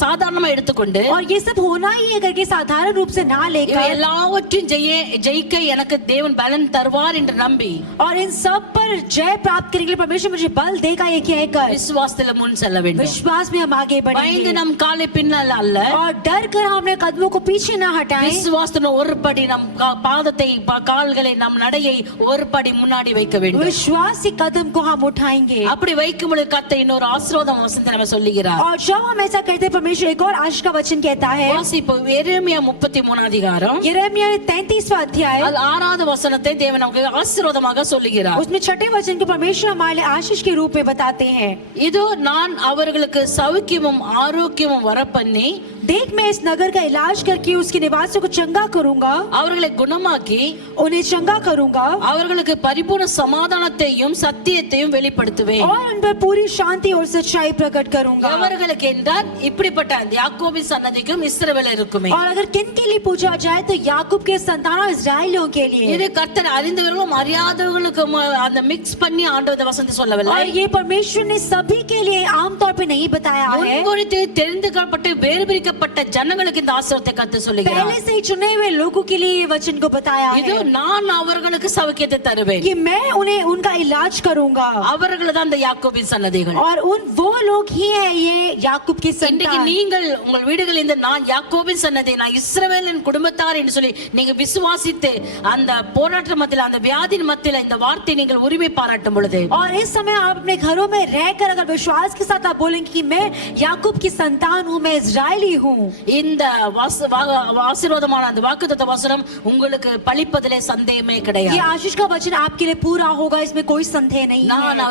சாதாரணமா எடுத்துக்கொண்டு, और ये सब होना ही है करके साधारण रूप से ना இவை लेकर, எல்லாவற்றையும் ஜெயிக்க எனக்கு தேவன் பலன் தருவார் என்று நம்பி और इन सब पर जय प्राप्त करने के लिए परमेश्वर मुझे बल देगा ये कहकर விசுவாசத்துல முன் செல்ல வேண்டும். विश्वास में हम आगे பயந்து बढ़ेंगे, நம் காலை பின்னல் அல்ல, और डर कर हम अपने कदमों को पीछे ना हटाएं, விசுவாசத்துல ஒரு படி நம் பாதத்தை கால்களை நம் நடையை ஒரு படி முன்னாடி வைக்க வேண்டும். विश्वास से कदम को हम उठाएंगे। அப்படி வைக்கும் பொழுது கர்த்தர் இன்னொரு ஆசீர்வாதம் வசனத்தை நம்ம சொல்லுகிறார். और जब हम ऐसा करते हैं परमेश्वर एक और आशीष का वचन कहता है, வாசிப்போம். எரேமியா 33 அதிகாரம் यिर्मयाह 33वां अध्याय, அது 6வது வசனத்தை தேவன் நமக்கு ஆசீர்வாதமாக சொல்லுகிறார். उसमें 6ठे वचन को परमेश्वर हमारे लिए आशीष के रूप में बताते हैं। இதோ நான் அவர்களுக்கு சௌக்கியமும் ஆரோக்கியமும் வரப்பண்ணி, देख मैं इस नगर का इलाज करके उसके निवासियों को चंगा करूंगा, அவர்களை குணமாக்கி उन्हें चंगा करूंगा, அவர்களுக்கு பரிபூர்ண சமாதானத்தையும் சத்தியத்தையும் வெளிப்படுத்துவேன். और उन पर पूरी शांति और सच्चाई प्रकट करूंगा। அவர்களுக்கு என்றால் இப்படிப்பட்ட யாக்கோபின் சன்னதிக்கும் இஸ்ரவேலருக்குமே. और अगर किन के लिए पूछा जाए तो याकूब के संतान और इस्राएलियों के लिए। இது கர்த்தர் அறிந்தவர்களும் அறியாதவர்களுக்கும் அந்த மிக்ஸ் பண்ணி ஆண்டவர் வசனத்தை சொல்லவில்லை. और ये परमेश्वर ने सभी के लिए आमतौर पे नहीं बताया है, முன்குறித்து தெரிந்துக்கப்பட்டு வேறு பிரிக்கப்பட்ட ஜனங்களுக்கு இந்த ஆசீர்வாதத்தை கர்த்தர் சொல்லுகிறார். पहले से ही चुने हुए लोगों के लिए ये वचन को बताया இது है நான் அவர்களுக்கு சௌக்கியத்தை தருவேன். कि मैं उन्हें उनका इलाज करूंगा, அவர்கள் தான் அந்த யாக்கோபின் சன்னதிகள். और वो लोग ही है ये याकूब की இன்றைக்கு संतान। நீங்கள் உங்கள் வீடுகளில் இந்த நான் யாக்கோபின் சன்னதி, நான் இஸ்ரவேலின் குடும்பத்தார் என்று சொல்லி நீங்க விசுவாசித்து அந்த போராட்ட மத்தியில், அந்த வியாதியின் மத்தியில் இந்த வார்த்தை நீங்கள் உரிமை பாராட்டும் பொழுது, और इस समय आप अपने घरों में रहकर अगर विश्वास के साथ आप बोलेंगे कि मैं याकूब की संतान हूँ, मैं इजरायली हूँ। இந்த ஆசீர்வாதமான அந்த வாக்குத்தத்த வசனம் உங்களுக்கு பலிப்பதிலே சந்தேகமே ये கிடையாது. आशीष का वचन आपके लिए पूरा होगा, इसमें कोई संदेह नहीं நான் है।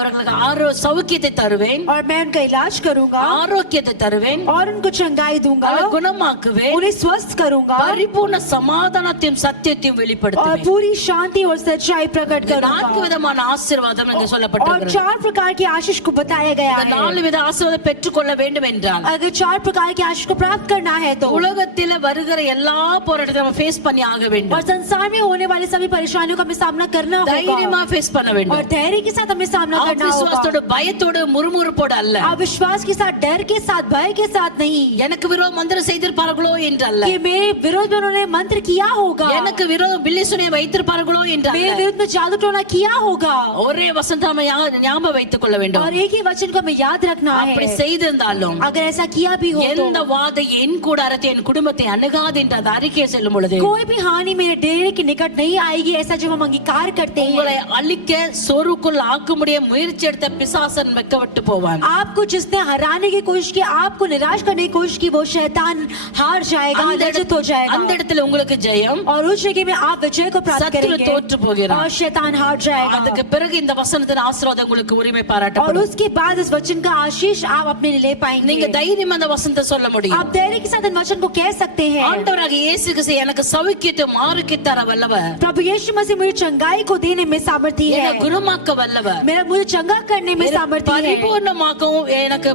அவர்களுக்கு சௌக்கியத்தை தருவேன், और मैं उनका इलाज करूंगा ஆரோக்கியத்தை தருவேன், और उनको चंगाई दूंगा, அவர்களை குணமாக்குவேன், उन्हें स्वस्थ करूंगा பரிபூர்ண சமாதானத்தையும் சத்தியத்தையும் और வெளிப்படுத்துவேன். पूरी शांति और सच्चाई प्रकट நான்கு करूंगा। விதமான ஆசீர்வாதம் இங்கே और சொல்லப்பட்டிருக்கிறது. 4 प्रकार की आशीष को बताया गया இந்த है। 4 வித ஆசீர்வாதம் பெற்றுக்கொள்ள வேண்டும் என்றால் अगर 4 प्रकार की आशीष को प्राप्त करना है तो உலகத்தில வருகிற எல்லா போராட்டத்தையும் நம்ம ஃபேஸ் பண்ணி ஆக और வேண்டும். संसार में होने वाली सभी परेशानियों का हमें सामना करना होगा தைரியமா ஃபேஸ் பண்ண और வேண்டும். धैर्य के साथ हमें सामना करना होगा। விசுவாசத்தோட பயத்தோடு முறுமுறுப்போடு அல்ல. अविश्वास के साथ, डर के साथ, भय के साथ नहीं எனக்கு விரோத மந்திரம் செய்திருப்பார்களோ என்றல்ல. कि मेरे विरोध में उन्होंने मंत्र किया होगा, எனக்கு விரோத பில்லிசுனை வைத்திருப்பார்களோ मेरे என்றல்ல. विरुद्ध में जादू टोना किया होगा। ஒரே வசனத்தை நம்ம ஞாபகம் வைத்துக் கொள்ள வேண்டும். और एक ही वचन को हमें याद रखना அப்படி है। செய்திருந்தாலும் अगर ऐसा किया भी हो எந்த तो வாதை என் கூடாரத்தை என் குடும்பத்தை அணுகாது என்று அந்த அறிக்கை செல்லும் பொழுது कोई भी हानि मेरे डेरे के निकट नहीं आएगी, ऐसा जब हम अंगीकार करते உங்களை हैं। அழிக்க சொருக்குள் ஆக்க முடிய முயற்சி எடுத்த பிசாசன் வெட்கப்பட்டு போவான். आपको जिसने हराने की कोशिश की, आपको निराश करने की कोशिश की, वो शैतान हार जाएगा, लज्जित हो அந்த जाएगा இடத்துல உங்களுக்கு ஜெயம், और उस जगह में आप विजय को प्राप्त சத்துரு करेंगे தோற்று போகிறான். और शैतान हार அதுக்கு जाएगा। பிறகு இந்த வசனத்தின் ஆசீர்வாதம் உங்களுக்கு உரிமை और பாராட்டப்படும். उसके बाद इस वचन का आशीष आप अपने लिए ले நீங்க पाएंगे। தைரியம் அந்த வசனத்தை சொல்ல முடியும். आप धैर्य के साथ इन वचन को कह सकते हैं, ஆண்டவராக இயேசு கிறிஸ்து எனக்கு சௌக்கியத்தை ஆரோக்கியத்தை தர வல்லவர், प्रभु यीशु मसीह मुझे चंगाई को देने में सामर्थ्य என்னை है, குணமாக்க வல்லவர், मुझे चंगा करने में सामर्थ्य है பரிபூர்ணமாகவும் எனக்கு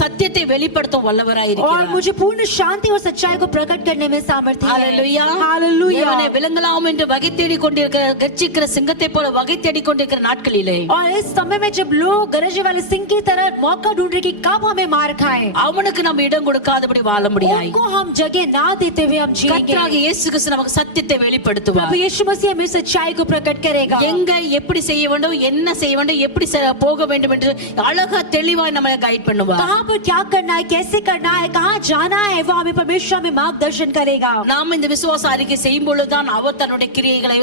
சத்தியத்தை வெளிப்படுத்தும் வல்லவராய் और இருக்கிறார். मुझे पूर्ण शांति और सच्चाई को प्रकट करने में सामर्थ्य है। ஹalleluya. हालेलुया। தேவனை விளங்கலாம் என்று வகை தேடிக் கொண்டிருக்கிற கர்ச்சிக்கிற சிங்கத்தை போல வகை தேடிக் கொண்டிருக்கிற நாட்களிலே और इस समय में जब लोग गरजने वाले सिंह की तरह मौका ढूंढ रहे कि कब हमें मार खाएं, அவனுக்கு நம்ம இடம் கொடுக்காதபடி வாழ முடியாது. उनको हम जगह ना देते हुए हम जिएंगे। கர்த்தராக இயேசு கிறிஸ்து நமக்கு சத்தியத்தை வெளிப்படுத்துவார். प्रभु यीशु मसीह हमें सच्चाई को प्रकट करेगा। எங்க எப்படி செய்ய வேண்டும், என்ன செய்ய வேண்டும், எப்படி போக வேண்டும் என்று அழகா தெளிவாய் நம்மளை கைட் பண்ணுவார். कहाँ पर क्या करना है, कैसे करना है, कहाँ जाना है, वो हमें परमेश्वर हमें मार्गदर्शन करेगा। நாம் இந்த விசுவாச அறிக்கை செய்யும் பொழுதுதான் அவர் தன்னுடைய கிரியைகளை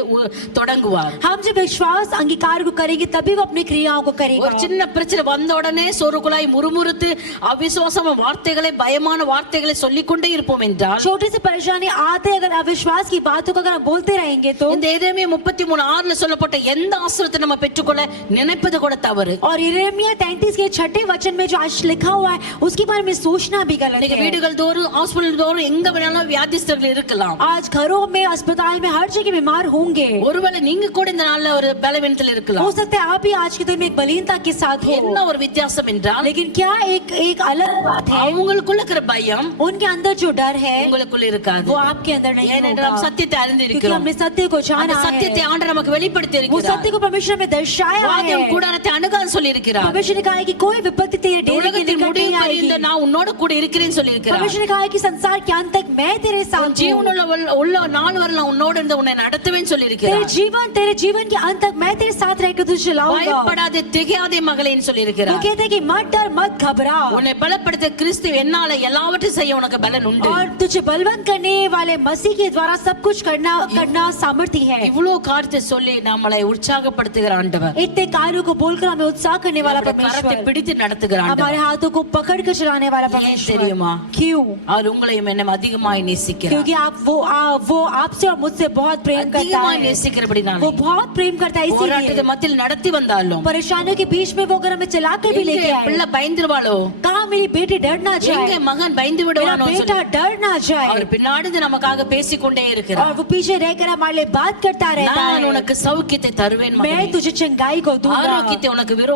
தொடங்குவார். हम जब विश्वास अंगीकार को करेंगे तभी वो अपनी क्रियाओं को करेगा। ஒரு சின்ன பிரச்சனை வந்த உடனே சொருக்குலாய் முறுமுறுத்து அவிசுவாசமான வார்த்தைகளை பயமான வார்த்தைகளை சொல்லிக்கொண்டே இருப்போம் என்றால், छोटी सी परेशानी आते अगर अविश्वास की बातों को अगर हम बोलते रहेंगे तो இந்த எரேமியா 33:6 சொல்லப்பட்ட எந்த ஆசீர்வாதத்தை நம்ம பெற்றுக்கொள்ள நினைப்பது கூட தவறு. और यिर्मयाह 33 के 6 वचन में जो आज लिखा हुआ है उसके बारे में सोचना भी गलत இன்னைக்கு है। வீடுகள் தோறும் ஹாஸ்பிடல் தோறும் எங்க வேணாலும் வியாதிஸ்தர்கள் இருக்கலாம். आज घरों में, अस्पताल में, हर जगह बीमार होंगे। ஒருவேளை நீங்க கூட இந்த நாள்ல ஒரு பலவீனத்தில் हो இருக்கலாம். सकता है आप भी आज के दिन में एक बलीनता के साथ என்ன हो, ஒரு வித்தியாசம் என்றால், लेकिन क्या एक अलग बात है, அவங்களுக்குள்ள இருக்கிற பயம் उनके अंदर जो डर है உங்களுக்குள்ள இருக்காது. वो आपके अंदर नहीं ஏனென்றால் நாம் होगा, சத்தியத்தை क्योंकि அறிந்திருக்கிறோம். हमने सत्य को அந்த जाना சத்தியத்தை है। ஆண்டவர் நமக்கு வெளிப்படுத்தி वो இருக்கிறார். सत्य को परमेश्वर में दर्शाया வாதம் है। கூடாரத்தை அணுகான்னு சொல்லி இருக்கிறார். परमेश्वर ने कहा है कि कोई विपत्ति तेरे डेरे के உலகத்தின் निकट முடிவு नहीं आएगी। பரியந்த நான் உன்னோட கூட இருக்கிறேன்னு சொல்லி இருக்கிறார். परमेश्वर ने कहा है कि संसार के अंत तक मैं तेरे साथ हूँ। ஜீவனுள்ள உள்ள நாள் வரை நான் உன்னோட இருந்து உன்னை நடத்துவேன்னு சொல்லி இருக்கிறார். तेरे जीवन के अंत तक मैं तेरे साथ रहकर तुझे चलाऊंगा। பயப்படாதே திகையாதே மகளேன்னு சொல்லி वो இருக்கிறார். कहते हैं कि मत डर, मत घबरा, உன்னை பலப்படுத்த கிறிஸ்து என்னால எல்லாவற்றையும் செய்ய உனக்கு பலன் உண்டு. और तुझे बलवंत करने वाले मसीह के द्वारा सब कुछ करना सामर्थ्य है। இவ்வளவு காரியத்தை சொல்லி நம்மளை உற்சாகப்படுத்துகிற ஆண்டவர், इतने कार्यों को बोलकर हमें उत्साह करने वाला நம்முடைய கரத்தை परमेश्वर, பிடித்து நடத்துகிற हमारे ஆண்டவர். हाथों को पकड़ कर चलाने वाला ஏன் परमेश्वर। தெரியுமா? क्यों? அவர் உங்களையும் என்னை அதிகமாய் நேசிக்கிறார். क्योंकि वो आपसे और मुझसे बहुत प्रेम करता அதிகமாய் है। நேசிக்கிறபடினால वो बहुत प्रेम करता है, போராட்டத்தை इसीलिए மத்தியில் நடத்தி வந்தாலும் परेशानियों के बीच में वो अगर हमें चला कर भी लेके எங்க आए, பிள்ளை பயந்துருவாளோ, कहा मेरी बेटी डर ना எங்க जाए, மகன் பயந்து मेरा விடுவானோ बेटा சொல்லி डर ना जाए, அவர் பின்னாடி நமக்காக பேசிக்கொண்டே இருக்கிறார். और वो पीछे रहकर हमारे लिए बात करता रहता நான் है। உனக்கு சௌக்கியத்தை தருவேன் मैं மகனே, तुझे चंगाई को दूंगा, ஆரோக்கியத்தை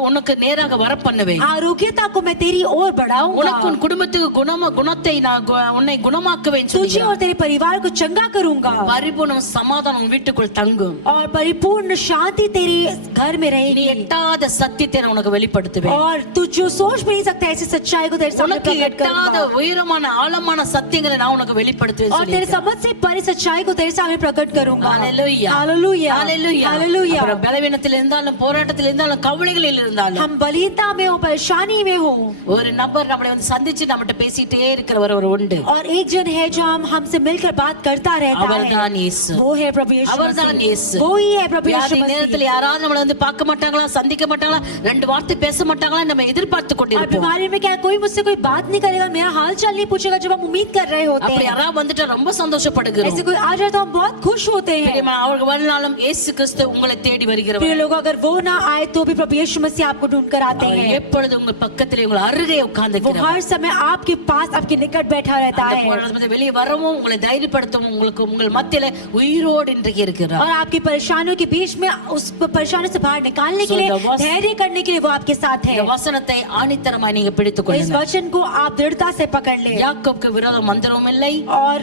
உனக்கு நேராக வர பண்ணுவேன், आरोग्यता को मैं तेरी ओर बढ़ाऊंगा, உனக்கு உன் குடும்பத்துக்கு குணத்தை நான் உன்னை குணமாக்குவேன் तुझे சொல்லி और तेरे परिवार को चंगा करूंगा, பரிபூர்ண சமாதானம் உன் வீட்டுக்குள் தங்கும். और परिपूर्ण शांति तेरे घर में நீ रहेगी, எட்டாத சத்தியத்தை நான் உனக்கு வெளிப்படுத்துவேன். और तू जो सोच भी नहीं सकता ऐसी सच्चाई को तेरे सामने உனக்கு प्रकट எட்டாத करूंगा, உயரமான ஆழமான சத்தியங்களை நான் உனக்கு வெளிப்படுத்துவேன் और तेरे சொல்லி समझ से परे सच्चाई को तेरे सामने प्रकट करूंगा। हालेलुया. Hallelujah, hallelujah. हालेलुया। அப்புறம் பலவீனத்தில் இருந்தாலும் போராட்டத்தில் இருந்தாலும் கவலைகளில் இருந்தாலும் हम बलीनता में हो, परेशानी में हो, ஒரு நபர் நம்மளை வந்து சந்திச்சு நம்மகிட்ட பேசிட்டே இருக்கிறவர் ஒரு உண்டு. और एक जन है जो हमसे मिलकर बात करता रहता அவர்தான் है, இயேசு. वो है प्रभु यीशु அவர்தான் मसीह। இயேசு. वो ही है प्रभु यीशु வியாதி நேரத்தில் मसीह। யாராவது நம்மளை வந்து பார்க்க மாட்டாங்களா, சந்திக்க மாட்டாங்களா, ரெண்டு வார்த்தை பேச மாட்டாங்களா, நம்ம எதிர்பார்த்து और கொண்டிருப்போம். बीमारी में क्या कोई मुझसे कोई बात नहीं करेगा, मेरा हाल चाल नहीं पूछेगा जब हम उम्मीद कर रहे होते அப்படி हैं। யாராவது வந்துட்டா ரொம்ப சந்தோஷப்படுகிறோம் ऐसे कोई आ जाए तो हम बहुत खुश होते हैं। பிரியமா, அவர்கள் வரலாலும் இயேசு கிறிஸ்து உங்களை தேடி प्रिय வருகிறவர் लोग, अगर वो ना आए तो भी प्रभु यीशु मसीह आपको ढूंढ कर आते அவர் हैं। எப்பொழுது உங்கள் பக்கத்திலே உங்கள் அருகே वो உட்கார்ந்திருக்கிறார் हर समय आपके पास, आपके निकट बैठा रहता அந்த है போராட்டத்துல வெளியே வரவும் உங்களை தைரியப்படுத்தவும் உங்களுக்கு உங்கள் மத்தியில உயிரோடு இன்றைக்கு இருக்கிறார் और आपकी परेशानियों के बीच में उस परेशानी से बाहर निकालने के So लिए, the was- धैर्य करने के लिए वो आपके साथ है। இந்த வசனத்தை ஆணித்தரமாய் நீங்க பிடித்துக் तो इस கொள்ளுங்க वचन को आप दृढ़ता से पकड़ ले। யாக்கோபுக்கு விரோதம் மந்திரமும் இல்லை और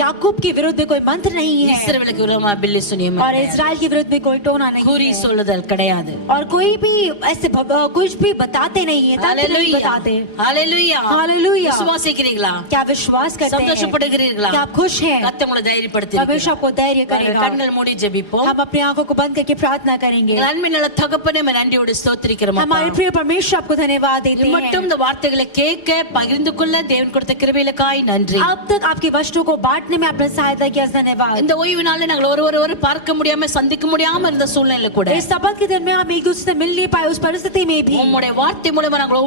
याकूब के विरुद्ध में कोई मंत्र नहीं है இஸ்ரவேலுக்கு விரோதமா பில்லி சுனியம் और इजराइल के विरुद्ध में कोई टोना नहीं குறி है சொல்லுதல் கிடையாது और कोई भी ऐसे कुछ भी बताते नहीं है, तथ्य नहीं ஹalleluya बताते। ஹalleluya हालेलुया। விசுவாசிக்கிறீங்களா क्या विश्वास करते हैं? சந்தோஷப்படுகிறீர்களா क्या आप खुश हैं? கர்த்தர் உங்களை தைரியப்படுத்தி परमेश्वर आपको धैर्य करेगा। கண்கள் மூடி ஜெபிப்போம் हम अपनी आंखों को बंद करके प्रार्थना करेंगे। நன்மை நல்ல தகப்பனே உம்மை நன்றியோடு ஸ்தோத்திரிக்கிறோம் அப்பா. हमारे प्रिय परमेश्वर आपको धन्यवाद देते हैं। மட்டும் இந்த வார்த்தைகளை கேட்க பகிர்ந்து கொள்ள தேவன் கொடுத்த கிருபைகளுக்காய் நன்றி अब तक आपके वचनों को बांटने में आपने सहायता किया, धन्यवाद। இந்த ஓய்வு நாள்ல நாங்கள் ஒருவர் பார்க்க முடியாம சந்திக்க முடியாம இருந்த சூழ்நிலை கூட इस शब्द के दिन में हम एक दूसरे से मिल नहीं पाए, उस परिस्थिति में भी உம்முடைய வார்த்தை மூலமா நாங்கள்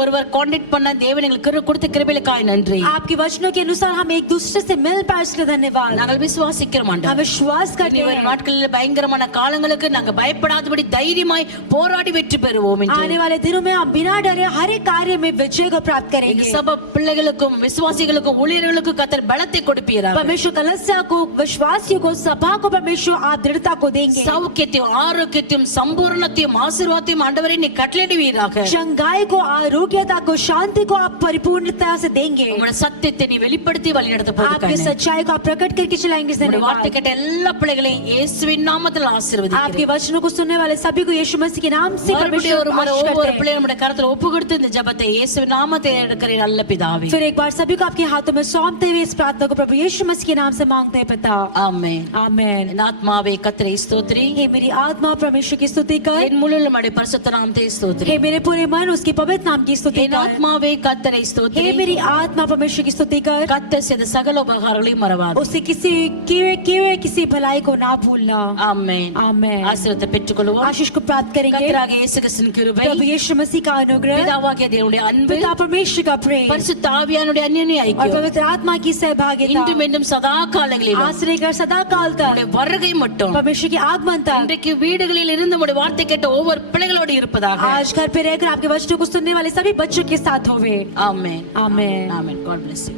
ஒருவர் கான்டாக்ட் பண்ண தேவன் எங்களுக்கு கொடுத்த கிருபைகளுக்காய் நன்றி आपके वचनों के अनुसार हम एक दूसरे से मिल पाए, इसलिए धन्यवाद। நாங்கள் விசுவாசிக்கிறோம் हम ஆண்டவரே विश्वास करते இனி வரும் हैं நாட்களில் பயங்கரமான காலங்களுக்கு நாங்க பயப்படாதபடி தைரியமாய் போராடி வெற்றி பெறுவோம் என்று आने वाले दिनों में हम बिना डरे हर एक कार्य में विजय को प्राप्त எங்க करेंगे। சபை பிள்ளைகளுக்கும் விசுவாசிகளுக்கும் ஊழியர்களுக்கும் கர்த்தர் பலத்தை கொடுப்பீராக परमेश्वर कलीसिया को, विश्वासियों को, सभा को परमेश्वर आप दृढ़ता को देंगे। சௌக்கியத்தையும் ஆரோக்கியத்தையும் சம்பூர்ணத்தையும் ஆசீர்வாதத்தையும் ஆண்டவரே நீ கட்டளையிடுவீராக चंगाई को, आरोग्यता को, शांति को आप परिपूर्णता से देंगे। உங்களுடைய சத்தியத்தை நீ வெளிப்படுத்தி வழிநடத்த आपके போகிறீர்கள் सच्चाई को आप प्रकट करके चलाएंगे, உங்களுடைய வார்த்தை धन्यवाद। கேட்ட எல்லா பிள்ளைகளையும் இயேசுவின் நாமத்தில் ஆசீர்வதிக்கிறேன் आपके वचनों को सुनने वाले सभी को यीशु मसीह के नाम से மறுபடியும் परमेश्वर ஒரு முறை आशीष ஒவ்வொரு करते हैं। பிள்ளையும் நம்முடைய கரத்துல ஒப்பு கொடுத்து இந்த ஜெபத்தை இயேசுவின் நாமத்தில் எடுக்கிறேன் நல்ல பிதாவே फिर एक बार सभी को आपके हाथों में सौंपते हुए इस प्रार्थना को प्रभु यीशु मसीह के नाम से मांगते हैं, पिता, ஆமென் आमेन। என் ஆத்மாவே கர்த்தரை ஸ்தோத்திரி हे मेरी आत्मा परमेश्वर की स्तुति कर, என் முழு நம்முடைய பரிசுத்த நாமத்தை ஸ்தோத்திரி हे मेरे पूरे मन उसके पवित्र नाम की स्तुति என் कर। ஆத்மாவே கர்த்தரை हे ஸ்தோத்திரி मेरी आत्मा परमेश्वर की स्तुति कर, கர்த்தர் செய்த சகல உபகாரங்களையும் மறவாது उससे किसी किए किसी भलाई को ना भूलना। ஆமென் आमेन। ஆசீர்வாதத்தை பெற்றுக்கொள்வோம் आशीष को प्राप्त करेंगे। கர்த்தராக இயேசு கிறிஸ்துவின் கிருபை प्रभु यीशु मसीह का अनुग्रह, பிதாவாகிய தேவனுடைய அன்பு पिता परमेश्वर का प्रेम பரிசுத்த ஆவியானுடைய அந்யோன்ய और ஐக்கியம் पवित्र आत्मा की सहभागिता இன்றும் என்றும் சதா காலங்களிலும் आज से लेकर सदा काल तक உம்முடைய வருகை மட்டும் परमेश्वर के आगमन तक இன்றைக்கு வீடுகளில் இருந்து உம்முடைய வார்த்தை கேட்ட ஒவ்வொரு பிள்ளைகளோடு இருப்பதாக आज घर पे रहकर आपके वचनों को सुनने वाले सभी बच्चों के साथ होवे। ஆமென் आमेन। ஆமென் God bless you